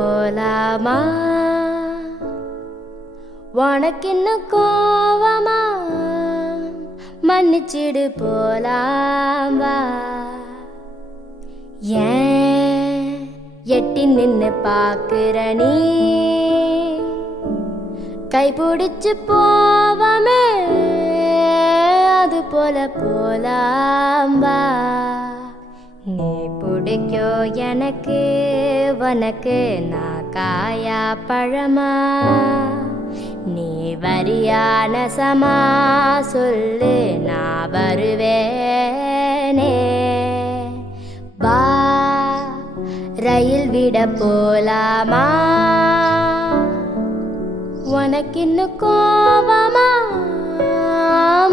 போலாமா? உனக்கின்னு கோவமா? மன்னிச்சிடு போலாம் வா. ஏன் எட்டி நின்னு பாக்குற நீ? கைபிடிச்சு போவமே அது போல போலாம் வா. நீ பிடிக்கோ எனக்கு, உனக்கு நான் காயா பழமா? நீ வரியான சமா சொல்லு, நான் வருவேனே. வா ரயில் விட போலாமா? உனக்கின்னு கோவமா?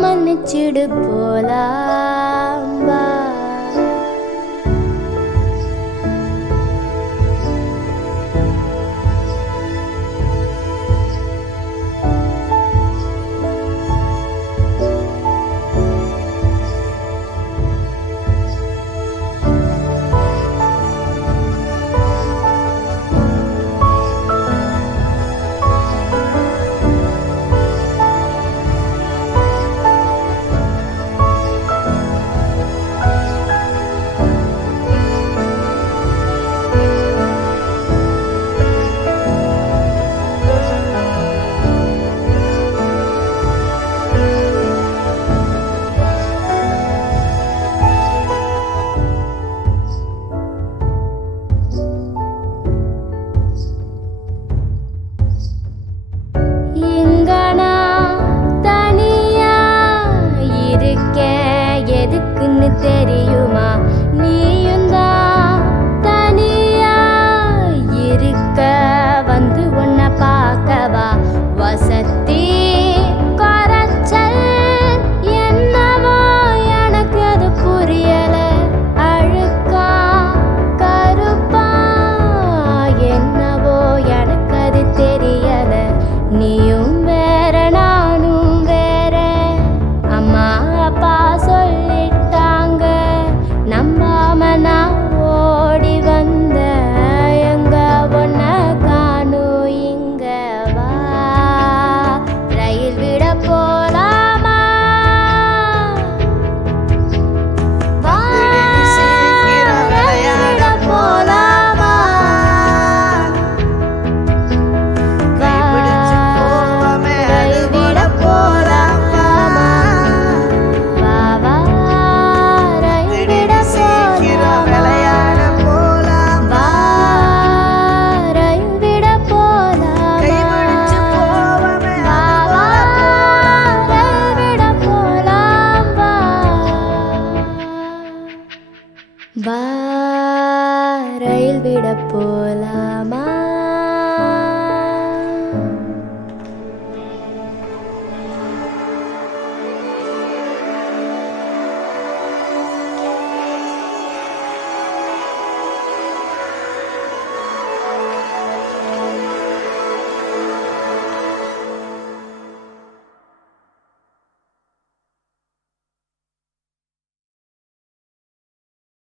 மன்னிச்சிடு போலாம் வா. தெரியுமா? நீயும் தான் தனியா இருக்க, வந்து உன்னை பார்க்கவா? வசதி குறைச்சல் என்னவோ எனக்கு அது புரியல. அழுக்கா கருப்பா என்னவோ எனக்கு அது தெரியல. நீயும் வேற நானும் வேற, அம்மா அப்பா சொல்லிட்டாங்க, நம்பாம நான் ஓடி வந்த. எங்க ஒன்ன காணும், இங்க வா ரயில் விட போலாமா? வா ரயில் விட போலாமா? வா ரயில் விட போலாமா? வா வா ரயில் விட போலாமா? வா ரயில் விட போலாமா? வா வா ரயில் விட போலாமா? வா ரயில் விட போலாமா?